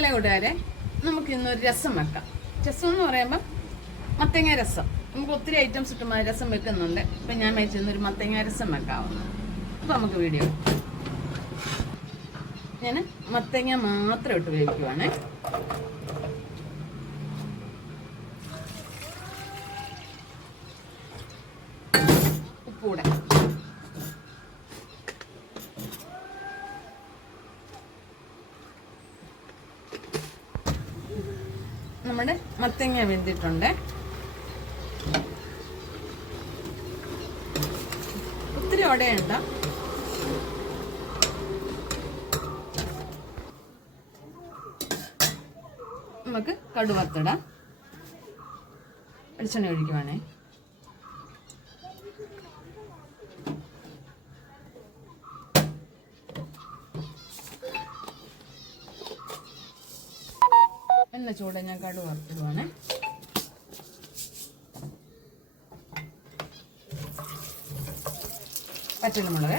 Hello കൂട്ടുകാരെ, നമുക്ക് ഇന്നൊരു രസം വെക്കാം. രസം എന്ന് പറയുമ്പോൾ മത്തങ്ങ രസം. നമുക്ക് ഒത്തിരി ഐറ്റംസ് ഇട്ട് രസം വെക്കുന്നുണ്ട്. ഇപ്പം ഞാൻ വെച്ചിരുന്നൊരു മത്തങ്ങ രസം വെക്കാവുന്നു. അപ്പോൾ നമുക്ക് വീഡിയോ ഞാൻ മത്തങ്ങ മാത്രം ഇട്ട് വേവിക്കുവാണേ. ഉപ്പൂടെ നമ്മുടെ മത്തങ്ങ വെന്തിട്ടുണ്ട്. ഒത്തിരി ഉടയുണ്ട. നമുക്ക് കടുവത്തിടാം. വെളിച്ചെണ്ണ ഒഴിക്കുവാണേ. എണ്ണ ചൂടെ ഞാൻ കടുക് വറുത്തിടുവാണേ. പച്ചമുളക്,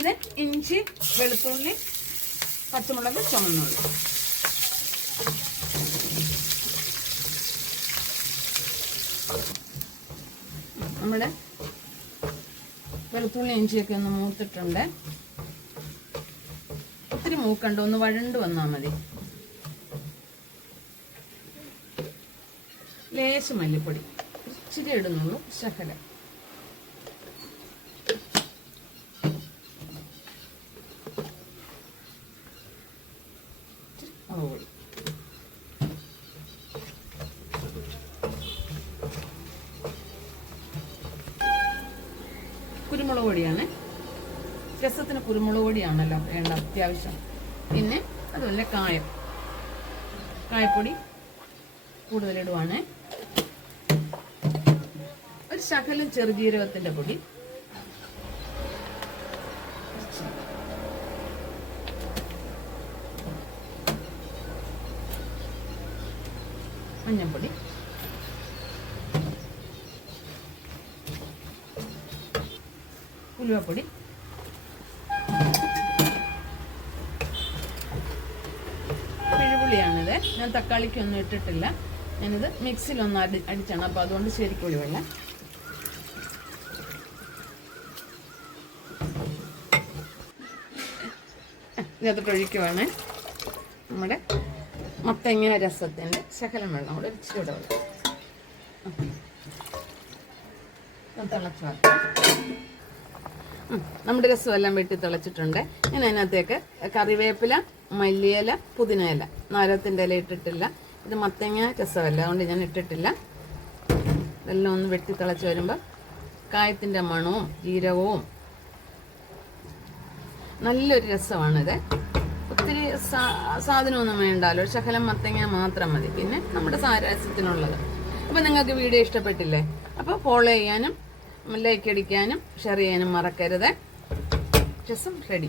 ഇത് ഇഞ്ചി, വെളുത്തുള്ളി, പച്ചമുളക്, ചുമന്നുള്ളി. നമ്മുടെ വെളുത്തുള്ളി ഇഞ്ചിയൊക്കെ ഒന്ന് മൂത്തിട്ടുണ്ട്. ഒത്തിരി മൂക്കണ്ട, ഒന്ന് വഴണ്ട് വന്നാൽ മതി. ലേശം മല്ലിപ്പൊടി ഇച്ചിരി ഇടുന്നുള്ളൂ, ശകലം. കുരുമുളക് പൊടിയാണ്. രസത്തിന് കുരുമുളക് പൊടിയാണല്ലോ വേണ്ട അത്യാവശ്യം. പിന്നെ അതുപോലെ കായപ്പൊടി കൂടുതലിടുവാണ്. ഒരു ശകലം ചെറുജീരകത്തിന്റെ പൊടി, മഞ്ഞൾപ്പൊടി, ഉലുവപ്പൊടി, പിഴുപുളിയാണിത്. ഞാൻ തക്കാളിക്കൊന്നും ഇട്ടിട്ടില്ല. ഞാനിത് മിക്സിയിലൊന്ന് അടിച്ചാണ്, അപ്പോൾ അതുകൊണ്ട് ശരിക്കും ഒഴിവല്ല. ഇതിനകത്തോട്ട് ഒഴിക്കുവാണ് നമ്മുടെ മത്തങ്ങ രസത്തിൻ്റെ ശകലം വെള്ളം കൂടെ ഇച്ചിരി കൂടെ തിളച്ചു വെക്കാം. നമ്മുടെ രസമെല്ലാം വെട്ടി തിളച്ചിട്ടുണ്ട്. ഞാൻ അതിനകത്തേക്ക് കറിവേപ്പില, മല്ലിയില, പുതിനയില, നാരകത്തിൻ്റെ ഇല ഇട്ടിട്ടില്ല. ഇത് മത്തങ്ങ രസമല്ല, അതുകൊണ്ട് ഞാൻ ഇട്ടിട്ടില്ല. ഇതെല്ലാം ഒന്ന് വെട്ടി തിളച്ച് വരുമ്പോൾ കായത്തിൻ്റെ മണവും ജീരകവും നല്ലൊരു രസമാണിത്. ഒത്തിരി സാധനമൊന്നും വേണ്ടല്ലോ, ഒരു ശകലം മത്തങ്ങ മാത്രം മതി. പിന്നെ നമ്മുടെ രസത്തിനുള്ളത്. അപ്പോൾ നിങ്ങൾക്ക് വീഡിയോ ഇഷ്ടപ്പെട്ടില്ലേ? അപ്പോൾ ഫോളോ ചെയ്യാനും ലൈക്ക് അടിക്കാനും ഷെയർ ചെയ്യാനും മറക്കരുത്. രസം റെഡി.